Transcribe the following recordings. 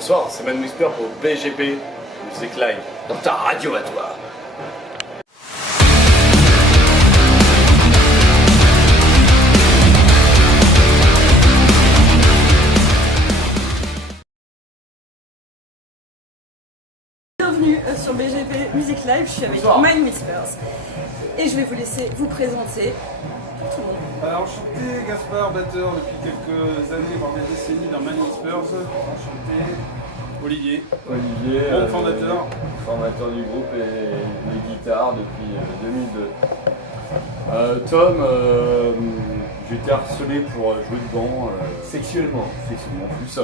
Bonsoir, c'est Man Whisper pour BGP Music Live. Dans ta radio à toi. Bienvenue sur BGP Music Live, je suis avec Mind Whispers et je vais vous laisser vous présenter tout le monde. Alors, enchanté, Gaspard, batteur depuis quelques années, voire des décennies dans Man Whispers. Enchanté, Olivier, fondateur. Formateur du groupe et les guitares depuis 2002. Tom, j'ai été harcelé pour jouer dedans sexuellement plus.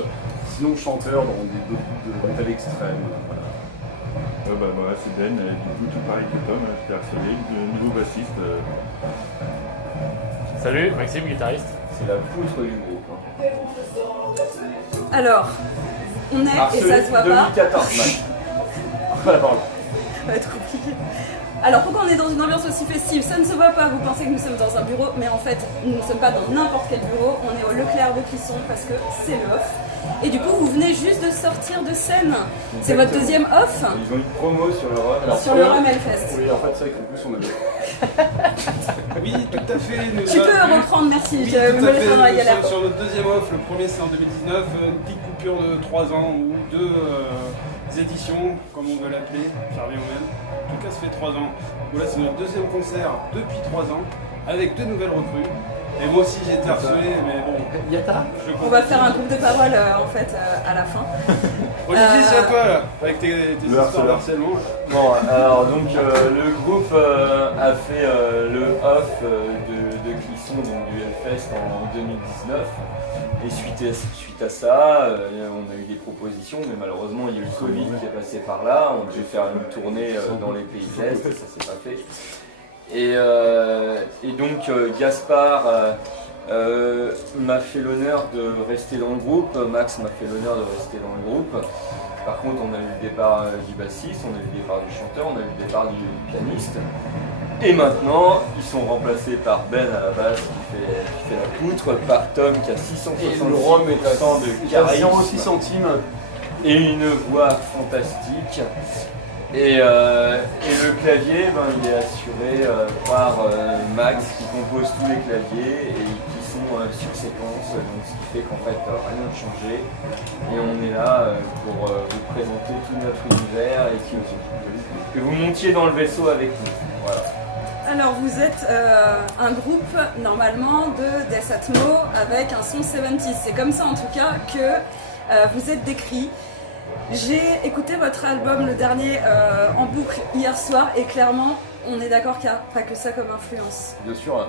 Sinon chanteur dans des groupes de métal extrême. Moi c'est Ben, du coup tout pareil que Tom, j'étais harcelé, nouveau bassiste. Salut, Maxime, guitariste. C'est la poutre du groupe. Alors, on est, Harcelé et ça se voit pas, 2014, Max. Pas la parole. ça va être compliqué. Alors pourquoi on est dans une ambiance aussi festive? Ça ne se voit pas, vous pensez que nous sommes dans un bureau, mais en fait nous ne sommes pas dans n'importe quel bureau, on est au Leclerc de Clisson parce que c'est le off. Et du coup vous venez juste de sortir de scène, c'est votre deuxième off Ils ont une promo sur le Rhum. sur le Rhum Hellfest. Oui, en fait c'est vrai qu'en plus on avait. Oui, tout à fait. Tu peux reprendre, merci, Oui, je tout me à laisse dans la galère. fait. Sur notre deuxième off, le premier c'est en 2019, une petite coupure de 3 ans ou 2 éditions, comme on veut l'appeler, ça revient au même. En tout cas, ça fait 3 ans. Voilà, c'est notre deuxième concert depuis 3 ans, avec 2 nouvelles recrues. Et moi aussi j'ai été harcelé, mais bon. On va faire un groupe de paroles en fait à la fin. Olivier, c'est à toi là, avec tes histoires de harcèlement. Bon, alors donc le groupe a fait le off de Clisson, donc du Hellfest en 2019. Et suite à ça, on a eu des propositions, mais malheureusement il y a eu le Covid qui est passé par là. On devait faire une tournée dans les pays de l'Est, ça s'est pas fait. Et donc Gaspard m'a fait l'honneur de rester dans le groupe, Max m'a fait l'honneur de rester dans le groupe. Par contre on a eu le départ du bassiste, on a eu le départ du chanteur, on a eu le départ du pianiste. Et maintenant ils sont remplacés par Ben à la base qui fait la poutre, par Tom qui a 660% de charisme, 6 centimes. et une voix fantastique. Et le clavier, il est assuré par Max qui compose tous les claviers et qui sont sur séquence, donc ce qui fait qu'en fait rien n'a changé. Et on est là pour vous présenter tout notre univers et que vous montiez dans le vaisseau avec nous. Voilà. Alors vous êtes un groupe normalement de Death Atmo avec un son 70s, c'est comme ça en tout cas que vous êtes décrit. J'ai écouté votre album, le dernier, en boucle hier soir et clairement on est d'accord qu'il n'y a pas que ça comme influence. Bien sûr,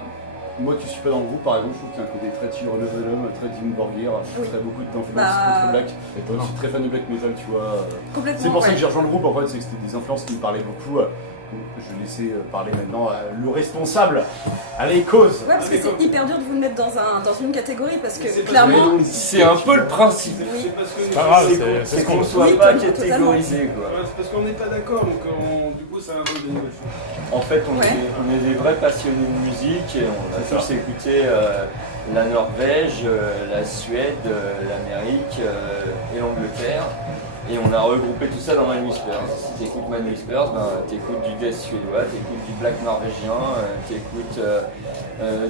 moi qui suis pas dans le groupe par exemple, je trouve qu'il y a un côté très Ture Level, très Dim Borgir, très beaucoup d'influences contre Black. Je suis très fan de black metal, tu vois. Complètement. C'est pour ça ouais. que j'ai rejoint le groupe en fait, c'est que c'était des influences qui me parlaient beaucoup. Je vais laisser parler maintenant le responsable. Allez, cause. Ouais, parce que c'est hyper dur de vous mettre dans une catégorie parce que clairement. C'est un peu le principe. Oui. C'est parce que Pas grave, C'est c'est qu'on ne cool. soit Oui, pas totalement. catégorisé, quoi. Ouais, c'est parce qu'on n'est pas d'accord, donc du coup ça a un peu de En fait, on Ouais. est des vrais passionnés de musique et on a tous écouté la Norvège, la Suède, l'Amérique et l'Angleterre. Et on a regroupé tout ça dans Man Whispers. Si tu écoutes Man Whispers, tu écoutes du death suédois, tu écoutes du black norvégien, tu écoutes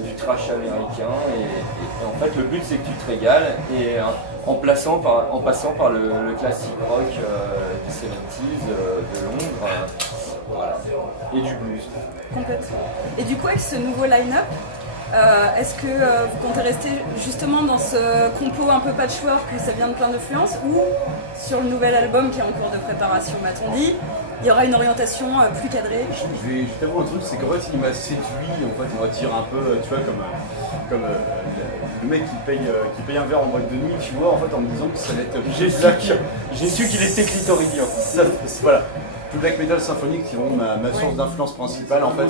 du trash américain. Et en fait, le but c'est que tu te régales et en passant par le classique rock des 70s, de Londres. Voilà. Et du blues. Complètement. Et du coup avec ce nouveau line-up, est-ce que vous comptez rester justement dans ce compo un peu patchwork où ça vient de plein d'influences ou sur le nouvel album qui est en cours de préparation, m'a-t-on dit, il y aura une orientation plus cadrée? Je vais t'avouer un truc, c'est qu'en fait il m'a séduit, en fait on va dire un peu, tu vois, comme le mec qui paye un verre en boîte de nuit, tu vois, en fait en me disant que ça allait être J'ai su qu'il était clitoridien. Voilà. Tout black metal symphonique qui est vraiment ma source d'influence principale en fait.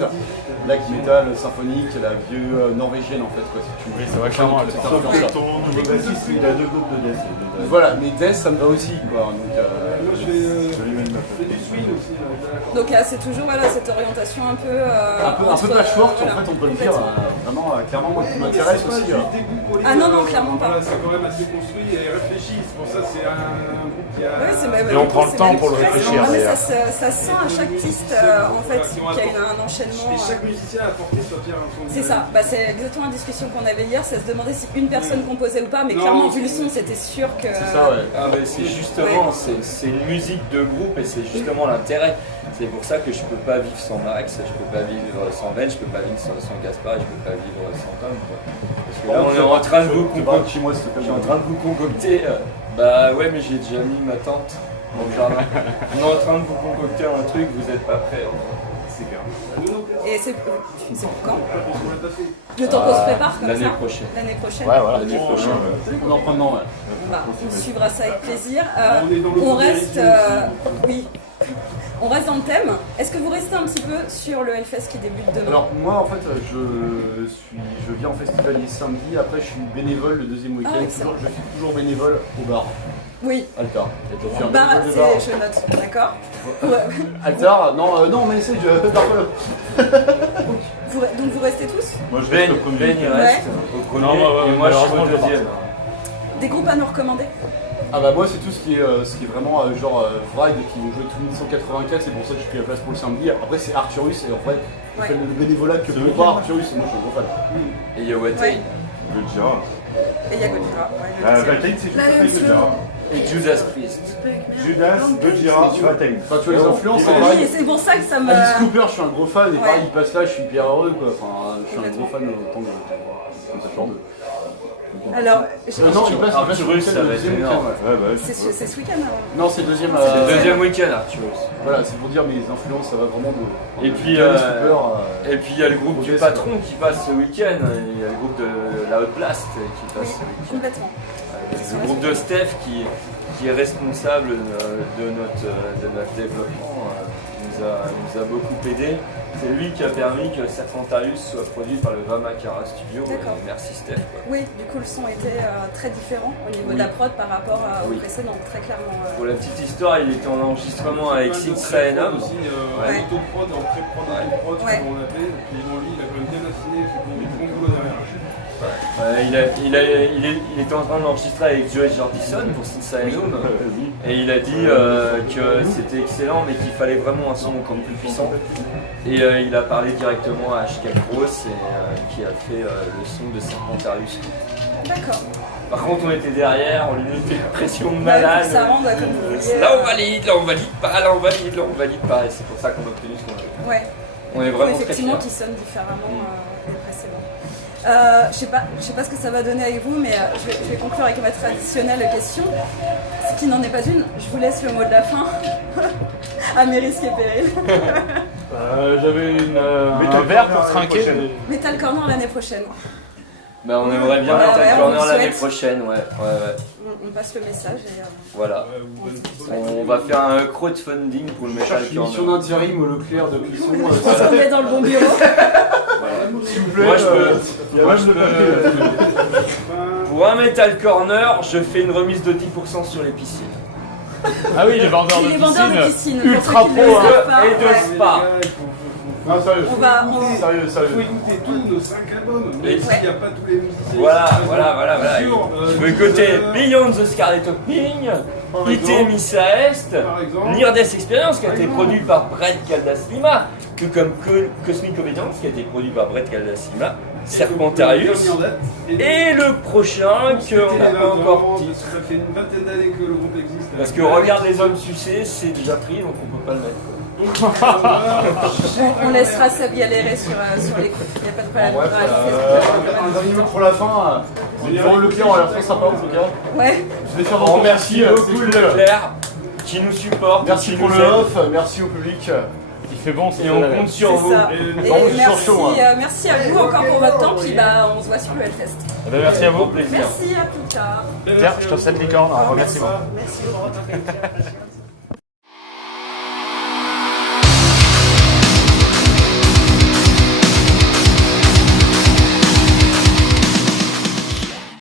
Black metal symphonique, la vieux norvégienne en fait quoi, si tu veux. Oui, ça va clairement avec cette ça. influence-là. Ton nouveau bassiste, il a 2 groupes de death. Voilà, mais Death ça me va aussi quoi. Donc, Moi je fais du swing aussi. Donc c'est toujours voilà, cette orientation un peu... un peu patchwork voilà, en fait on peut le dire, complètement. vraiment clairement moi qui m'intéresse aussi. Ah non, non, clairement pas. Voilà, c'est quand même assez construit et réfléchi, c'est pour ça que c'est un groupe Et on prend le temps pour le réfléchir, Non, mais d'ailleurs. ça sent à chaque piste en fait qu'il y a eu un enchaînement. Et chaque musicien a apporté sa pierre à son C'est ça, bah, c'est exactement la discussion qu'on avait hier, c'est se demander si une personne composait ou pas, mais Non, clairement vu le son c'était sûr que... C'est ça, ouais. Ah mais c'est justement, c'est une musique de groupe et c'est justement l'intérêt. C'est pour ça que je peux pas vivre sans Max, je peux pas vivre sans Ben, je peux pas vivre sans Gaspard, je peux pas vivre sans Tom. Quoi. Parce que là on est en train de vous concocter. Chez moi, s'il te plaît. Je suis en train de vous concocter. Bah ouais, mais j'ai déjà mis ma tante dans le jardin. On est en train de vous concocter un truc, vous êtes pas prêts. C'est clair. Et c'est pour quand On l'a pas fait. Le temps qu'on se prépare comme ça L'année prochaine. L'année prochaine. Ouais, voilà. L'année prochaine. On en prend dedans, ouais. Bah, on suivra ça avec plaisir. On est dans le On groupe reste... Vérité oui. On reste dans le thème. Est-ce que vous restez un petit peu sur le Hellfest qui débute demain? Alors moi en fait je viens en festivalier samedi, après je suis bénévole le deuxième week-end, excellent. je suis toujours bénévole au bar. Oui. Altar. Je suis un Bar, bénévole de bar. je note, d'accord. Ouais. Altar, non mais c'est je parle. Donc vous restez tous? Moi je Ben, reste au premier. Ben il reste au premier Non, ouais, et moi je suis malheureusement, au je vais deuxième. Des groupes à nous recommander? Ah bah moi c'est tout ce qui est vraiment genre Vride qui vont jouer tout 1984, c'est pour ça que j'ai pris la place pour le samedi. Après c'est Arturus et en fait je Ouais. fais le bénévolat que C'est pour le pas week-end. Arturus, moi je suis un gros fan. Et Yawate. Ouais. Le Gérard. Et il y a Godzilla. Ouais, le La deuxième. Valentine, c'est juste La après même le chose. Gérard. Et Judas Priest. Judas, Gojira, Valentine. Enfin tu vois les influences, c'est Oui, pareil. et c'est pour ça que ça me... Alice Cooper, je suis un gros fan et Ouais. pareil il passe là, je suis hyper heureux quoi. Enfin je suis un gros fan autant de comme ça genre de. Alors, Non, il passe Arturus, ça va être deuxième énorme. week-end, ouais. Ouais, bah, c'est ce week-end. hein. Non, c'est deuxième. C'est Le deuxième week-end Arturus. Voilà, c'est pour dire mes influences, ça va vraiment de. Et puis, Alice Cooper, Et puis il y a le groupe du Obvious, patron qui passe ce week-end, il y a le groupe de la Hot Blast qui passe ce week-end. Complètement. Le groupe de Steph qui est responsable de notre développement nous a beaucoup aidé. C'est lui qui a permis que Serpentarius soit produit par le Vamakara Studio. D'accord. Merci Steph. Quoi. Oui, du coup le son était très différent au niveau de Oui. la prod par rapport au Oui. précédent, très clairement. Pour la petite histoire, il était en enregistrement avec Sid Saenam. aussi, Ouais. en auto-prod, en pré-prod, auto-prod, Ouais. comme on l'appelait. Et puis bon, lui, il a quand même bien affiné, il fait bon boulot derrière. Il était en train d'enregistrer avec Joey Jordison pour Sid Saenam. Et il a dit que c'était excellent mais qu'il fallait vraiment un son encore plus puissant. Et il a parlé directement à HK Gross qui a fait le son de Serpentarius. D'accord. Par contre on était derrière, on lui mettait une pression de Ouais, malade. pour que ça rende comme vous vouliez. Là on valide, là on valide pas, là on valide pas. Et c'est pour ça qu'on a obtenu ce qu'on a fait. Ouais. On est Oui, vraiment très effectivement, fiers. qui sonne différemment des précédents. Je sais pas ce que ça va donner avec vous, mais je vais conclure avec ma traditionnelle question. Ce qui n'en est pas une, je vous laisse le mot de la fin. À mes risques et périls. J'avais un verre pour trinquer. Metal Corner l'année prochaine. Bah, on aimerait bien Ouais, mettre ouais, un on corner vous l'année souhaite. prochaine, ouais. On passe le message et Voilà. On va faire un crowdfunding pour le Je Metal cherche une mission Corner. d'intérim au Leclerc de Clisson. on se remet dans le bon bureau. S'il vous plaît. Moi je peux. Pour un Metal Corner, je fais une remise de 10% sur les piscines. Ah oui, les vendeurs Et de les vendeurs de piscine. piscine, ultra pour ceux qui ne le pro, savent pas. Et de Ouais. spa. Non, sérieux. On va- Sérieux, Il faut sérieux. écouter tous nos 5 albums, Et- même s'il n'y a pas tous les musiciens. Voilà. Sur, Je veux écouter Beyond the Scarlet Opening, Par IT exemple. Missa Est, Par exemple. Near Death Experience qui a été produit par Brett Caldas Lima, tout comme Cosmic Obedience qui a été produit par Brett Caldas Lima, Serpentarius, et le prochain qu'on n'a pas encore dit. Ça fait une vingtaine d'années que le groupe existe. Parce que regarde les hommes sucés, c'est déjà pris donc on peut pas le mettre. On laissera Sabi alérer sur l'écoute. Il n'y a pas de problème. Bref, Ouais, un dernier mot pour la fin. Pour le Leclerc, on a l'air très sympa en tout cas. Ouais. Je vais faire On encore remercie merci, beaucoup c'est le cool. Leclerc qui nous supporte, Merci qui pour nous le aide. off, merci au public. Il fait bon, c'est Et on compte sur C'est vous. ça. Et Et bon, je suis merci, chaud, hein. merci à vous encore pour votre temps. Puis bah, on se voit sur le Hellfest. Merci à vous. Plaisir. Merci, à plus tard. Tiens, je t'offre cette licorne en remerciement. Merci beaucoup.